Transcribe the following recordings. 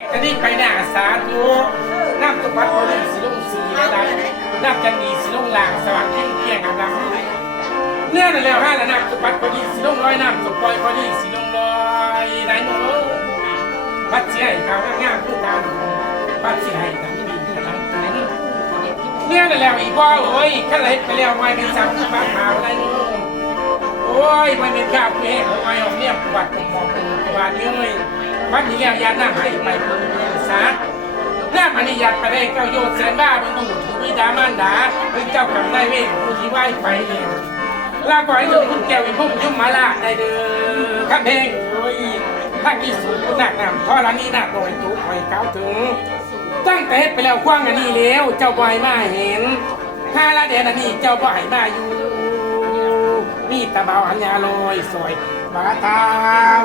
จะนี่ไปหน้าสาธุน้ำตุปัดบริสิลงสีระดับน้ำจันดีสิลงลางสว่างเที่ยงเที่ยงดำเนี่ยนั่นแล้วห้าแล้วน้ำตุปัดบริสิลงร้อยน้ำตุปล่อยบริสิลงร้อยได้หนูปัดเสียให้เขางามผู้ตามปัดเสียให้ทำดีกระทำนั้นเนี่ยนั่นแล้วอีบ่โอ้ยข้าเลยไปแล้วไม่เป็นสามปัดขาวได้หนูโอ้ยไม่เป็นข้าวเองไม่เอาเนี่ยปัดผมมองผมปัดเลย ปัดนี้ยาหน้าหายไปเป็นสาหน้ามันนี่ยัดไปได้เก้าโยชน์แสนบ้าเป็นผู้ถูกวิดามานดาเป็นเจ้ากรรมนายเวรผู้ที่ไหวไปเนี่ยลาก่อยลูกคุณแก้วอีพุ่มยุ่มมาละได้เด้อข้าเพลงโอ้ยถ้ากี่สูงหนักหนำท่อละนี่หนักโดยถูกหอยเก้าถึง ตั้งแต่เฮ็ดไปแล้วกว้างอันนี้แล้วเจ้าบ่อยมาเห็นข้าละเดือนอันนี้เจ้าบ่อยมาอยู่ มีตะเบาอัญญาลอยสวยบาตาว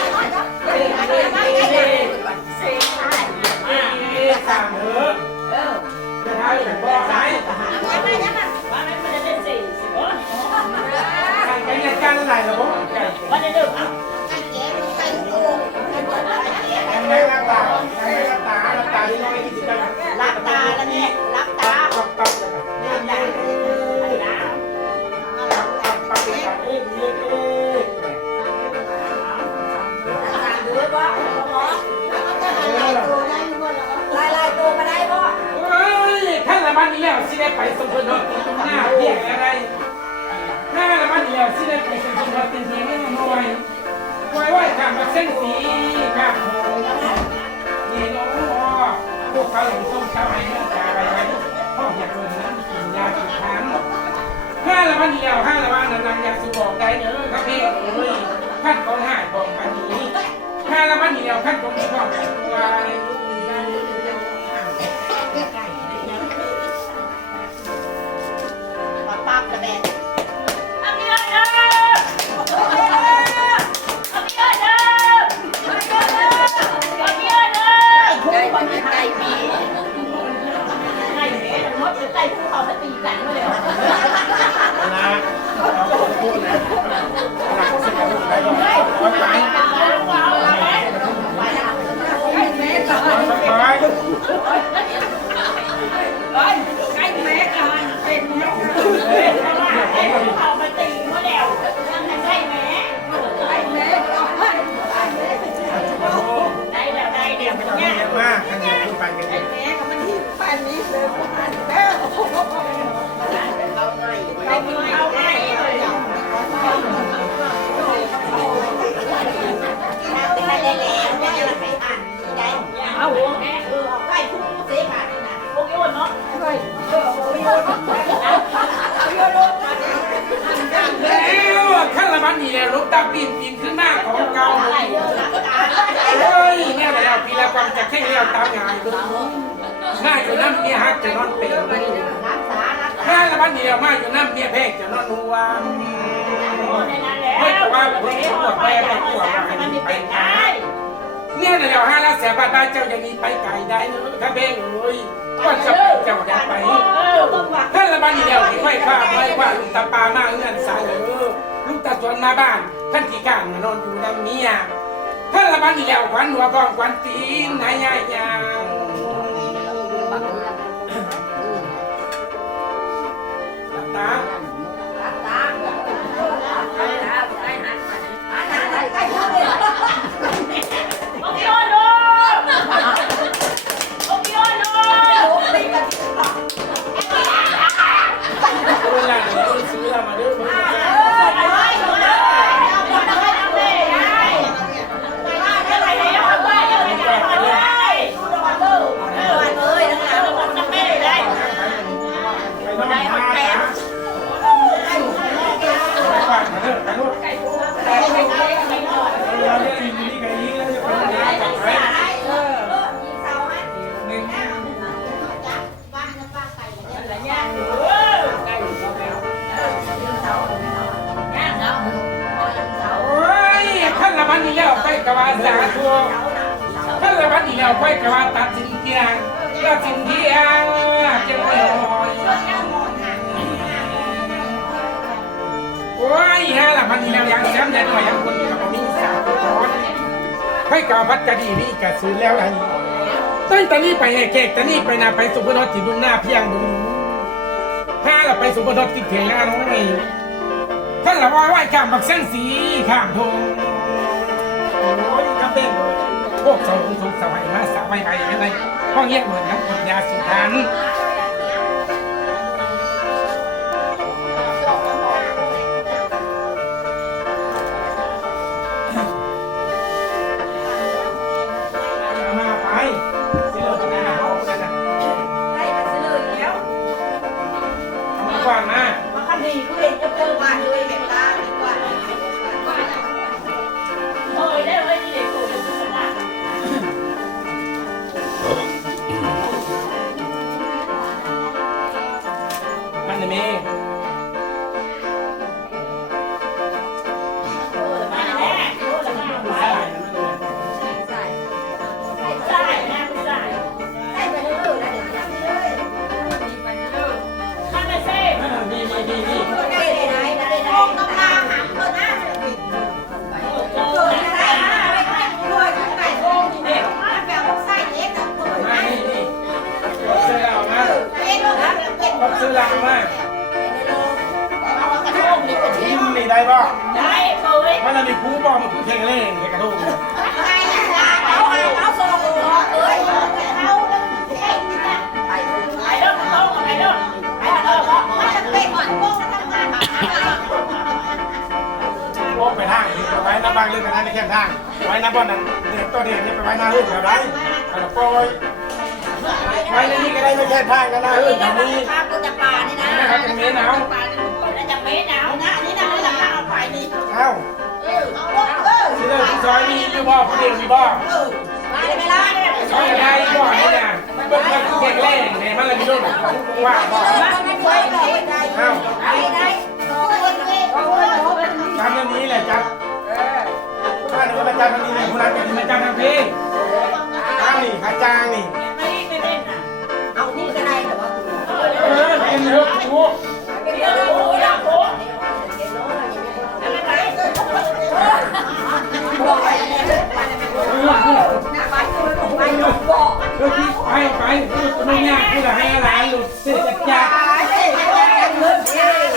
ตาแล้วเนี่ยรับตาปั๊บปั๊บเลยรับตาปั๊บปั๊บเลยเอ๊ะเอ๊ะเอ๊ะดูว่าลายลายตัวมาได้บ่เฮ้ยท่านละมันนี่แล้วสิได้ไปสมบูรณ์หน้าเพียงอะไรหน้าละมันนี่แล้วสิได้ไปสมบูรณ์เป็นเพียงน้อยไว้ไว้ทำมาเส้นสีครับผมนี่น้องพวกเขา พ่ออยากเงินนั้นกินยากินทานห้าละมันนี่แล้วห้าละมันนางอยากสุบอกได้เนอะครับพี่เฮ้ยขั้นของหายบอกอันนี้ห้าละมันนี่แล้วขั้นของมีความตัวในลูก นะเอาคนพูดนะหลักเสียงไปบอกไปไปไปาวงแล้วขั้นละมันนี่แหละลูกตาปีนปีนขึ้นหน้าของเก่าเฮ้ยเนี่แล้วปีละความจะแค่เลี้ยวตามงานดูหน้าอยู่น้ำเมียฮักจะนอนเป็นห้าละมันนี่แล้วมาอยู่น้ำเมียแพงจะนอนนัวเฮ้ยแต่ว่าผมปวดไปแต่ปวดไปไป เนี่ยแล้วห้าละแสนบาทบ้านเจ้ายังมีไปไกลได้เนอะถ้าเบ้งเลยก็จะเจ้าอยากไปท่านละบ้านนี่เดียวที่ค่อยข้าไว้ว่าลุงตาปามาเงื่อนสายเลยลุงตาสวนมาบ้าน ท่านที่กลางมานอนอยู่ดังเมียท่านละบ้านนี่เดียวขวัญหัวกองขวัญตีนนายายยางหลับตา คนได้คนเต็มไปกว่าตัดสินเตียงตัดสินเตียงจะไม่หอย โอ้ยฮะละวันนี้แล้วยังแซมได้หน่อยยังคนกับมีสาวคนไปกะพัดกะดีนี่กะซื้อแล้วนะตั้งแต่นี้ไปไอ้เก๊กแต่นี้ไปนาไปสุพรรณจิตดุงหน้าเพียงดุงถ้าเราไปสุพรรณจิตเถียงหน้าน้องไอ้ท่านละว่าไหว้ข้ามบักเส้นสีข้ามทงโอ้ยกระเด้งพวกสองทุกสมัยมาสมัยไปอะไรห้องเงียบเหมือนน้ำกดยาสุดทัน เสื้อเรามาเอากระทงนี่ไปทิทิ้งมนี่ได้ป่ะได้โตเลยมันจะมีครูบอกมันคือเพลงเล่นในกระดูกไงล่ะเอาเอาโซ่เอ้ยเอาไปไอ้เด้อโตไอ้เด้อไอ้เด้อมันจะเป็นก่อนพวกทำงานโอ้ไปทางไว้น้ำบางเรื่องกันนะในแค่ทางไว้น้ำบอลนั้นเด็กตัวเด็กนี่ไปไว้หน้าอื่นแบบไรเอาละปล่อย ไว้ในนี้ก็ได้ไม่แค่ทางกันนะอื่นแบบนี้ข้าวกูจะปลานี่นะนะครับเป็นเมนเอาแล้วจะเม็ดหนาวนะ อันี่นะนี่นะเอาไปนี่เอ้าเออเอาลงเออที่เลิกซอยมีอยู่บ่ผู้เดียวมีบ่เออมาเลยไม่ได้ซอยได้บ่นี่นะเบิ่งมันเพลงเล่นเนี่ยมันเลยมีโดนว่าบ่ไม่ค่อยได้ได้เอ้าได้ได้โอ้ยโอ้ยโอ้ยจำเรื่องนี้แหละจับถ้าหนูก็ไปจำเรื่องนี้เนี่ยผู้นั้นก็จะมาจำทางเพลงอ้าวนี่ขาจางนี่ ไปไปไม่ยากที่จะให้อะไรหลุดเสร็จจัดจ้าไปไปให้เดินลูกจา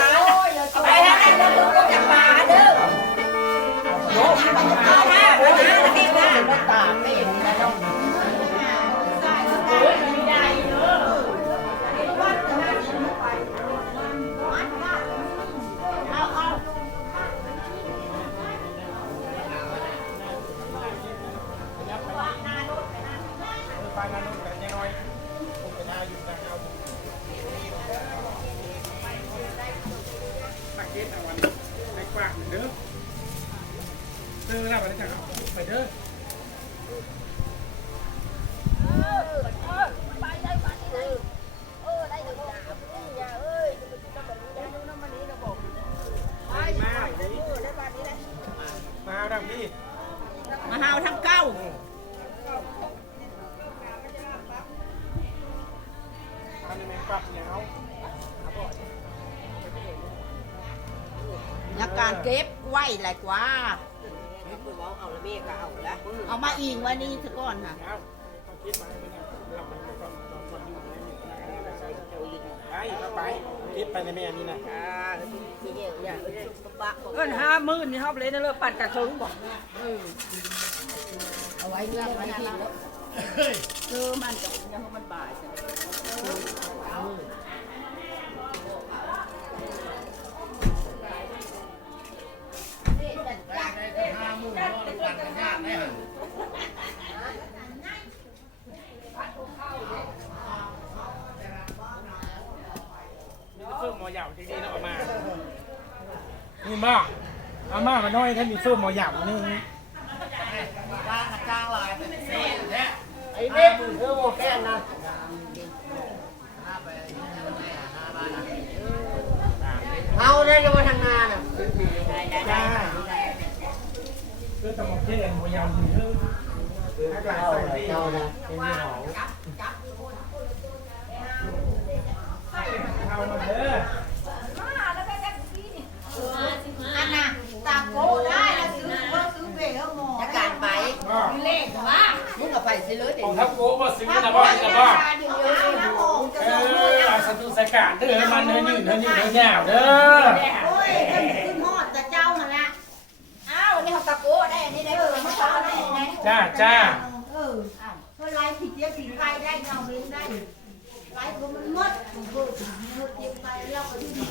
ปานนั้นแต่ยั เก็บไว้แหละกว่า เอามาอิงไว้นี่ซะก่อนค่ะเอาต้องคิดมาไม่ได้เราไปก่อนเราคนอยู่ในนี้ไปก็ไปคิดไปในแม่นี่นะเอิ้นห้าหมื่นนี่ครับเลยนะเลิกปั่นกระถึงบอกเอาไว้เรื่องไว้กินแล้วเออมันกับยังมันบ่ายใช่ไหม หยาบจริงๆนะออกมานี่มาอาม่ามาน้อยท่านมีเพิ่มหมอหยาบนี่ไอ้เด็กเออโมแกนนะเอาได้จะมาทางงานอะจ้าคือตะมกเท่งพยายามอยู่เถอะอากาศใส่ดีเจ้านะเป็นไม่หอมเอามาเด้ออันน่ะตาโกได้แล้วซื้อก็ซื้อเบลหมอ จะการไป ก็ เลขว่ามึงกับไปสิ เลยเด็ของทัพโก้บ่ซื้อนะบ่นะบ่น้ำหอมจะเออเอาสตุสกัดเด้อมันเนื้อยืดเนื้อยืดเนื้อหยาวเด้อโอ้ยขึ้นขึ้นหอดจะเจ้านั่นแหละอ้าวนี่เขาตะโก้ได้นี่ได้เออมาอเช้าได้ได้ไหมไงจ้าจ้าเออเมื่อไรผิดเจี๊ยบผิดใครได้เงาเว้นได้ไรผมมันมดผมก็มดเจี๊ยบไปแล้วก็ที่